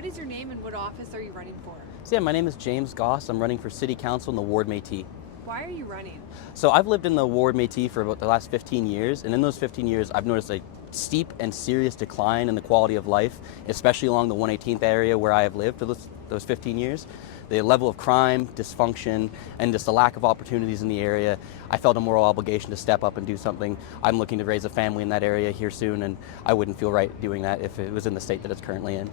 What is your name and what office are you running for? So yeah, my name is James Goss. I'm running for City Council in the Ward Métis. Why are you running? So I've lived in the Ward Métis for about the last 15 years, and in those 15 years, I've noticed a steep and serious decline in the quality of life, especially along the 118th area where I have lived for those 15 years. The level of crime, dysfunction, and just the lack of opportunities in the area, I felt a moral obligation to step up and do something. I'm looking to raise a family in that area here soon, and I wouldn't feel right doing that if it was in the state that it's currently in.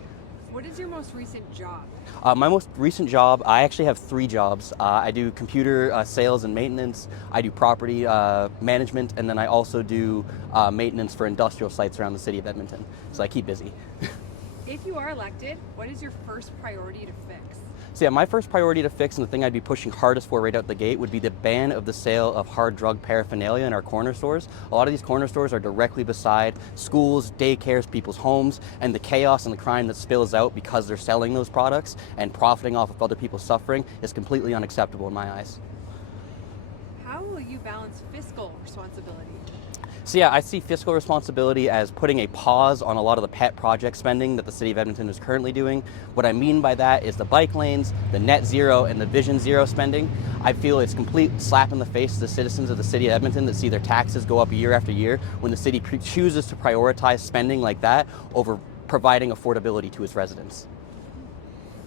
What is your most recent job? My most recent job, I actually have 3 jobs. I do computer sales and maintenance, I do property management, and then I also do maintenance for industrial sites around the city of Edmonton. So I keep busy. If you are elected, what is your first priority to fix? So yeah, my first priority to fix, and the thing I'd be pushing hardest for right out the gate, would be the ban of the sale of hard drug paraphernalia in our corner stores. A lot of these corner stores are directly beside schools, daycares, people's homes, and the chaos and the crime that spills out because they're selling those products and profiting off of other people's suffering is completely unacceptable in my eyes. How will you balance fiscal responsibility? So yeah, I see fiscal responsibility as putting a pause on a lot of the pet project spending that the City of Edmonton is currently doing. What I mean by that is the bike lanes, the net zero, and the vision zero spending. I feel it's a complete slap in the face to the citizens of the City of Edmonton that see their taxes go up year after year when the city chooses to prioritize spending like that over providing affordability to its residents.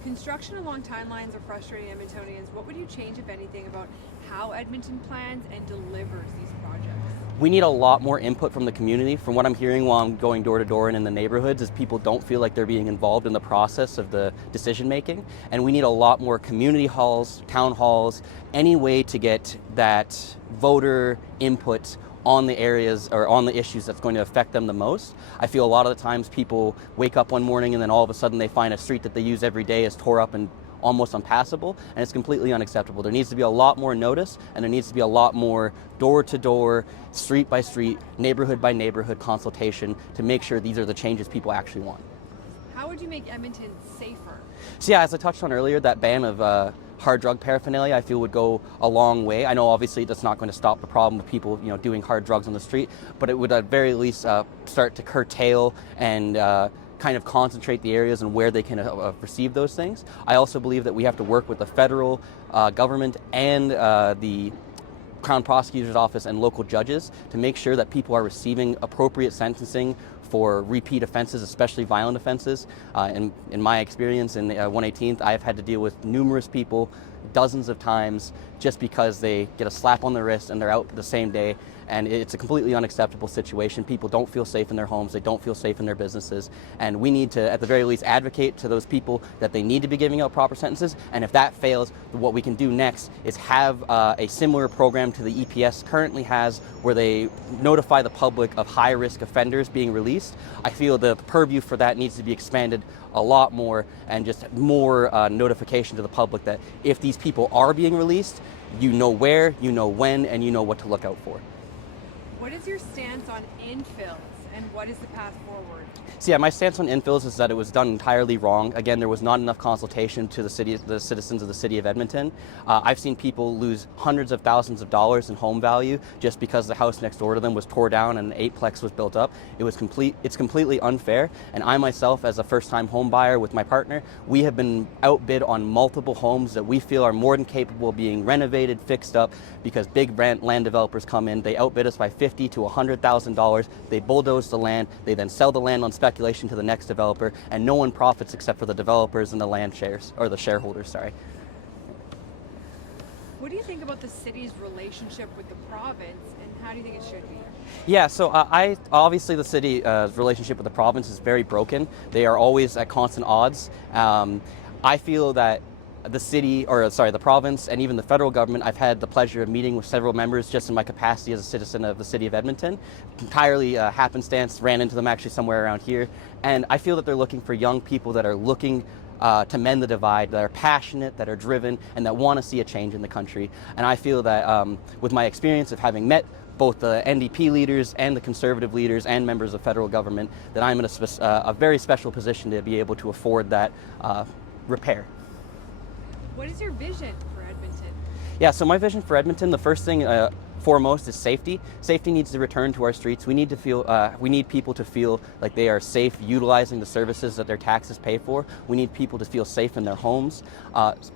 Construction along timelines are frustrating Edmontonians. What would you change, if anything, about how Edmonton plans and delivers these projects? We need a lot more input from the community. From what I'm hearing while I'm going door to door and in the neighborhoods is people don't feel like they're being involved in the process of the decision making. And we need a lot more community halls, town halls, any way to get that voter input on the areas or on the issues that's going to affect them the most. I feel a lot of the times people wake up one morning and then all of a sudden they find a street that they use every day is tore up and almost unpassable, and it's completely unacceptable. There needs to be a lot more notice, and there needs to be a lot more door-to-door, street-by-street, neighborhood-by-neighborhood consultation to make sure these are the changes people actually want. How would you make Edmonton safer? So yeah, as I touched on earlier, that ban of hard drug paraphernalia I feel would go a long way. I know obviously that's not going to stop the problem of people doing hard drugs on the street, but it would at very least start to curtail and kind of concentrate the areas and where they can receive those things. I also believe that we have to work with the federal government and the Crown Prosecutor's Office and local judges to make sure that people are receiving appropriate sentencing for repeat offenses, especially violent offenses. In my experience in 118th, I've had to deal with numerous people dozens of times just because they get a slap on the wrist and they're out the same day, and it's a completely unacceptable situation. People don't feel safe in their homes, they don't feel safe in their businesses, and we need to, at the very least, advocate to those people that they need to be giving out proper sentences, and if that fails, what we can do next is have a similar program to the EPS currently has, where they notify the public of high-risk offenders being released. I feel the purview for that needs to be expanded a lot more, and just more notification to the public that if these people are being released, you know where, you know when, and you know what to look out for. What is your stance on infills, and what is the path forward? So yeah, my stance on infills is that it was done entirely wrong. Again, there was not enough consultation to the citizens of the city of Edmonton. I've seen people lose hundreds of thousands of dollars in home value just because the house next door to them was tore down and an 8-plex was built up. It's completely unfair. And I myself, as a first-time home buyer with my partner, we have been outbid on multiple homes that we feel are more than capable of being renovated, fixed up, because big land developers come in, they outbid us by $50,000 to $100,000. They bulldoze the land, they then sell the land on speculation to the next developer, and no one profits except for the developers and the land shares, or the shareholders, sorry. What do you think about the city's relationship with the province, and how do you think it should be? Yeah, so obviously the city's relationship with the province is very broken. They are always at constant odds. I feel that the province and even the federal government, I've had the pleasure of meeting with several members just in my capacity as a citizen of the city of Edmonton. Entirely happenstance, ran into them actually somewhere around here. And I feel that they're looking for young people that are looking to mend the divide, that are passionate, that are driven, and that want to see a change in the country. And I feel that with my experience of having met both the NDP leaders and the Conservative leaders and members of federal government, that I'm in a very special position to be able to afford that repair. What is your vision for Edmonton? Yeah, so my vision for Edmonton, the first thing foremost is safety. Safety needs to return to our streets. We need people to feel like they are safe utilizing the services that their taxes pay for. We need people to feel safe in their homes.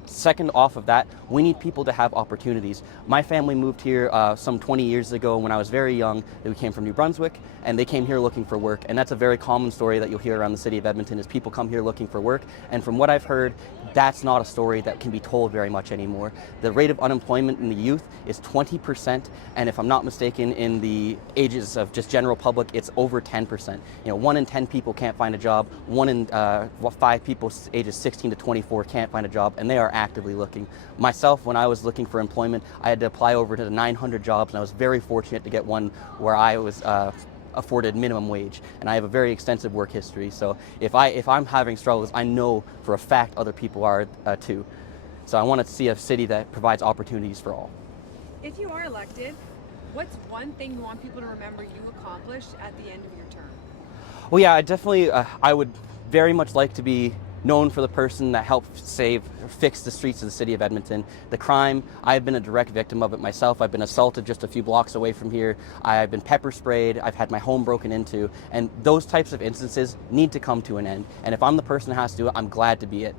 Second off of that, we need people to have opportunities. My family moved here some 20 years ago when I was very young. We came from New Brunswick, and they came here looking for work. And that's a very common story that you'll hear around the city of Edmonton, is people come here looking for work. And from what I've heard, that's not a story that can be told very much anymore. The rate of unemployment in the youth is 20%, and if I'm not mistaken, in the ages of just general public, it's over 10%. 1 in 10 people can't find a job. 1 in 5 people ages 16 to 24 can't find a job, and they are actively looking. Myself, when I was looking for employment, I had to apply over to 900 jobs, and I was very fortunate to get one where I was afforded minimum wage, and I have a very extensive work history. So if I'm having struggles, I know for a fact other people are too. So I want to see a city that provides opportunities for all. If you are elected, what's one thing you want people to remember you accomplished at the end of your term? Well, yeah, I would very much like to be known for the person that helped fix the streets of the city of Edmonton. The crime, I've been a direct victim of it myself. I've been assaulted just a few blocks away from here. I've been pepper sprayed. I've had my home broken into. And those types of instances need to come to an end. And if I'm the person that has to do it, I'm glad to be it.